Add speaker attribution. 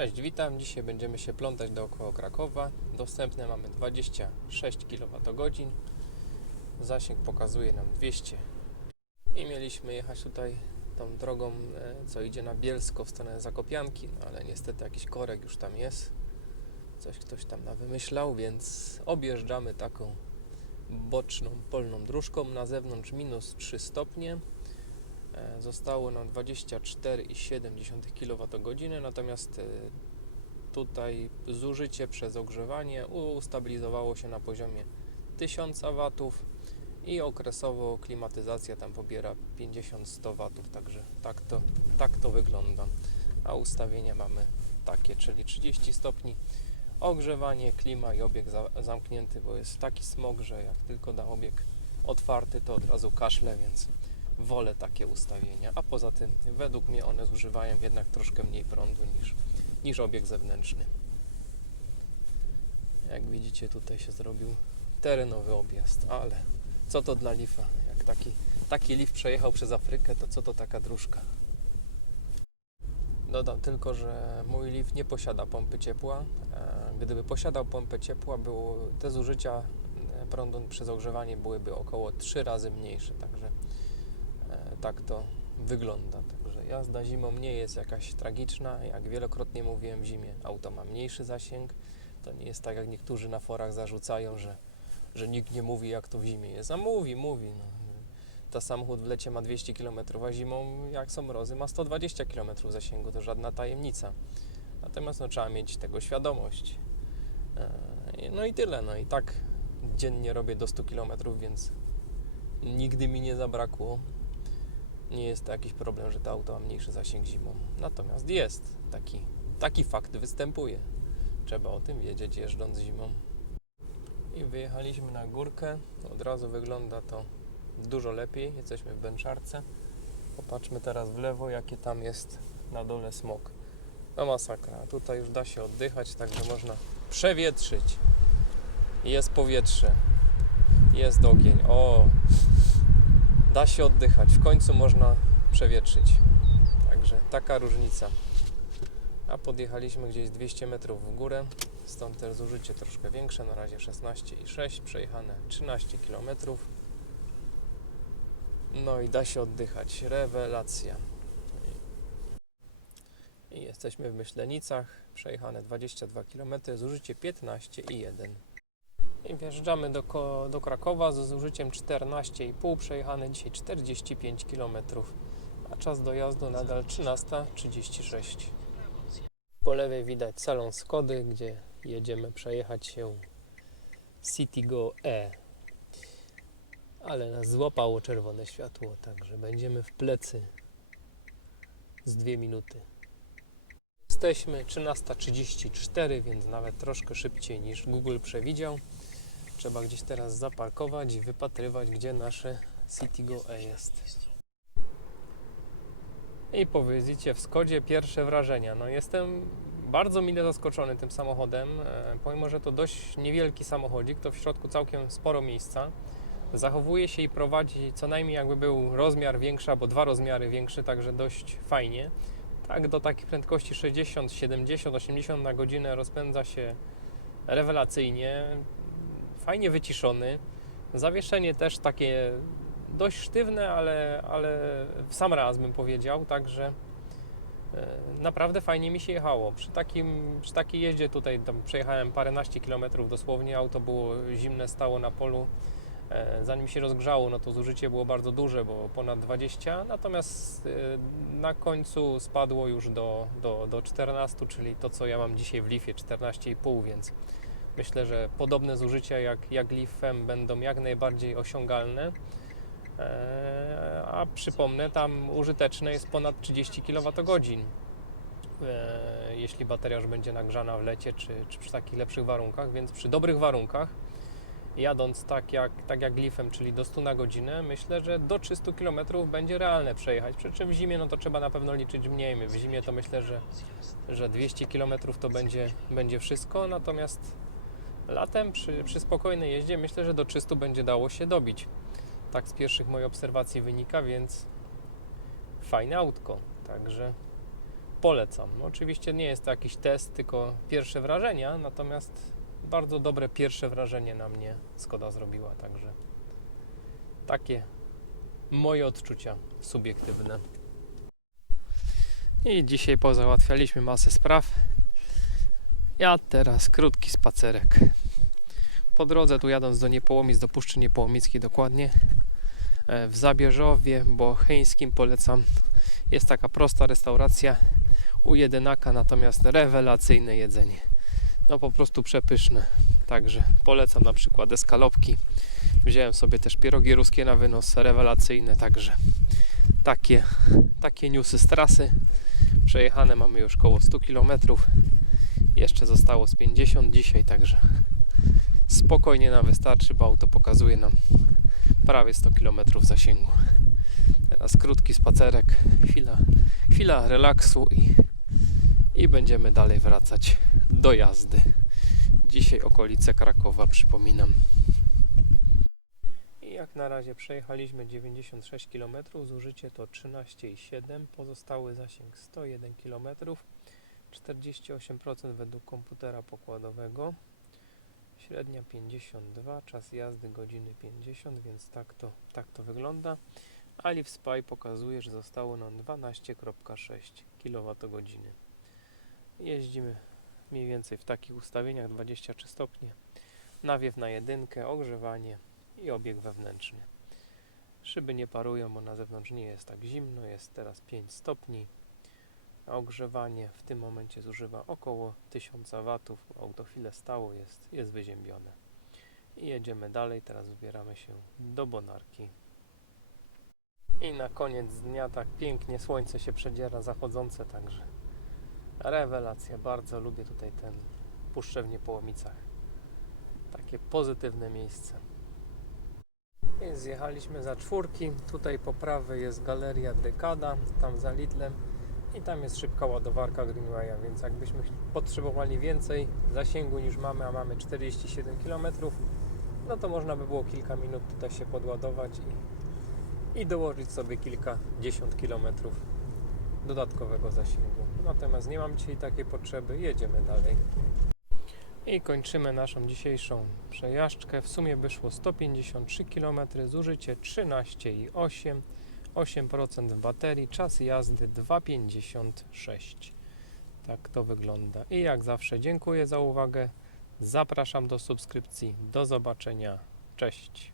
Speaker 1: Cześć, witam. Dzisiaj będziemy się plątać dookoła Krakowa. Dostępne mamy 26 kWh. Zasięg pokazuje nam 200. I mieliśmy jechać tutaj tą drogą, e, co idzie na Bielsko w stronę Zakopianki, no ale niestety jakiś korek już tam jest. Coś ktoś tam wymyślał, więc objeżdżamy taką boczną, polną dróżką. Na zewnątrz minus 3 stopnie. E, Zostało nam 24,7 kWh, natomiast e, tutaj zużycie przez ogrzewanie ustabilizowało się na poziomie 1000 W i okresowo klimatyzacja tam pobiera 50-100 W, także tak to, tak to wygląda. A ustawienia mamy takie, czyli 30 stopni ogrzewanie, klima i obieg za, zamknięty, bo jest taki smog, że jak tylko da obieg otwarty, to od razu kaszle, więc wolę takie ustawienia, a poza tym według mnie one zużywają jednak troszkę mniej prądu niż, niż obieg zewnętrzny. Jak widzicie tutaj się zrobił terenowy objazd, ale co to dla lifa? Jak taki, taki lif przejechał przez Afrykę, to co to taka dróżka? Dodam tylko, że mój lif nie posiada pompy ciepła. E, Gdyby posiadał pompę ciepła, było, te zużycia e, prądu przez ogrzewanie byłyby około 3 razy mniejsze, także tak to wygląda. Także jazda zimą nie jest jakaś tragiczna. Jak wielokrotnie mówiłem, w zimie auto ma mniejszy zasięg. To nie jest tak, jak niektórzy na forach zarzucają, że, że nikt nie mówi, jak to w zimie jest. A mówi, mówi. No. To samochód w lecie ma 200 km, a zimą, jak są mrozy, ma 120 km zasięgu. To żadna tajemnica. Natomiast no, trzeba mieć tego świadomość. E, No i tyle. No i tak dziennie robię do 100 km, więc nigdy mi nie zabrakło nie jest to jakiś problem, że to auto ma mniejszy zasięg zimą. Natomiast jest taki, taki fakt występuje. Trzeba o tym wiedzieć jeżdżąc zimą. I wyjechaliśmy na górkę. Od razu wygląda to dużo lepiej. Jesteśmy w Bęczarce. Popatrzmy teraz w lewo, jakie tam jest na dole smog. No masakra. Tutaj już da się oddychać, także można przewietrzyć. Jest powietrze. Jest ogień. O, da się oddychać. W końcu można przewietrzyć. Także taka różnica. A podjechaliśmy gdzieś 200 metrów w górę, stąd też zużycie troszkę większe, na razie 16,6, przejechane 13 km. No i da się oddychać. Rewelacja. I jesteśmy w Myślenicach, przejechane 22 km, zużycie 15,1. I wjeżdżamy do, do Krakowa ze zużyciem 14,5, przejechane dzisiaj 45 km, a czas dojazdu nadal 13.36. Po lewej widać salon Skody, gdzie jedziemy przejechać się Citigo E. Ale nas złapało czerwone światło, także będziemy w plecy z dwie minuty. Jesteśmy 13.34, więc nawet troszkę szybciej niż Google przewidział. Trzeba gdzieś teraz zaparkować i wypatrywać, gdzie nasze Citigo E jest. I po wizycie w Skodzie pierwsze wrażenia. No jestem bardzo mile zaskoczony tym samochodem. E, Pomimo, że to dość niewielki samochodzik, to w środku całkiem sporo miejsca. Zachowuje się i prowadzi co najmniej jakby był rozmiar większy, albo dwa rozmiary większy, także dość fajnie. Tak do takich prędkości 60, 70, 80 na godzinę rozpędza się rewelacyjnie fajnie wyciszony. Zawieszenie też takie dość sztywne, ale, ale w sam raz bym powiedział, także e, naprawdę fajnie mi się jechało. Przy, takim, przy takiej jeździe tutaj tam przejechałem paręnaście kilometrów dosłownie, auto było zimne, stało na polu. E, Zanim się rozgrzało, no to zużycie było bardzo duże, bo ponad 20, natomiast e, na końcu spadło już do, do, do 14, czyli to co ja mam dzisiaj w Leafie, 14,5, więc Myślę, że podobne zużycia jak, jak Leafem będą jak najbardziej osiągalne. Eee, A przypomnę, tam użyteczne jest ponad 30 kWh. Eee, Jeśli bateria już będzie nagrzana w lecie, czy, czy przy takich lepszych warunkach, więc przy dobrych warunkach, jadąc tak jak, tak jak Leafem, czyli do 100 na godzinę, myślę, że do 300 km będzie realne przejechać. Przy czym w zimie no to trzeba na pewno liczyć mniej. W zimie to myślę, że, że 200 km to będzie, będzie wszystko, natomiast Latem przy, przy spokojnej jeździe myślę, że do 300 będzie dało się dobić. Tak z pierwszych moich obserwacji wynika, więc fajne autko. Także polecam. Oczywiście nie jest to jakiś test, tylko pierwsze wrażenia, natomiast bardzo dobre pierwsze wrażenie na mnie Skoda zrobiła, także takie moje odczucia subiektywne. I dzisiaj pozałatwialiśmy masę spraw. Ja teraz krótki spacerek. Po drodze tu jadąc do Niepołomic, do Puszczy Niepołomickiej dokładnie, e, w Zabierzowie Bocheńskim polecam. Jest taka prosta restauracja u jedynaka, natomiast rewelacyjne jedzenie. No po prostu przepyszne. Także polecam na przykład eskalopki. Wziąłem sobie też pierogi ruskie na wynos, rewelacyjne, także takie, takie newsy z trasy. Przejechane mamy już około 100 km. Jeszcze zostało z 50 dzisiaj, także spokojnie nam wystarczy, bo auto pokazuje nam prawie 100 km zasięgu. Teraz krótki spacerek, chwila, chwila relaksu i, i będziemy dalej wracać do jazdy. Dzisiaj okolice Krakowa, przypominam. I jak na razie przejechaliśmy 96 km, zużycie to 13,7, pozostały zasięg 101 km, 48% według komputera pokładowego, średnia 52, czas jazdy godziny 50, więc tak to, tak to wygląda. A Live Spy pokazuje, że zostało nam 12,6 kWh. Jeździmy mniej więcej w takich ustawieniach 23 stopnie, nawiew na jedynkę, ogrzewanie i obieg wewnętrzny. Szyby nie parują, bo na zewnątrz nie jest tak zimno, jest teraz 5 stopni. A ogrzewanie w tym momencie zużywa około 1000 W. Auto chwilę stało, jest, jest wyziębione. I jedziemy dalej, teraz zbieramy się do Bonarki. I na koniec dnia tak pięknie słońce się przedziera zachodzące, także rewelacja. Bardzo lubię tutaj ten Puszczę w Niepołomicach. Takie pozytywne miejsce. I zjechaliśmy za czwórki. Tutaj po prawej jest galeria Dekada, tam za Lidlem. I tam jest szybka ładowarka Greenwaya, więc jakbyśmy potrzebowali więcej zasięgu niż mamy, a mamy 47 km, no to można by było kilka minut tutaj się podładować i, i dołożyć sobie kilkadziesiąt kilometrów dodatkowego zasięgu. Natomiast nie mam dzisiaj takiej potrzeby, jedziemy dalej. I kończymy naszą dzisiejszą przejażdżkę. W sumie wyszło 153 km, zużycie 13,8 8% w baterii, czas jazdy 2,56. Tak to wygląda. I jak zawsze dziękuję za uwagę. Zapraszam do subskrypcji. Do zobaczenia. Cześć.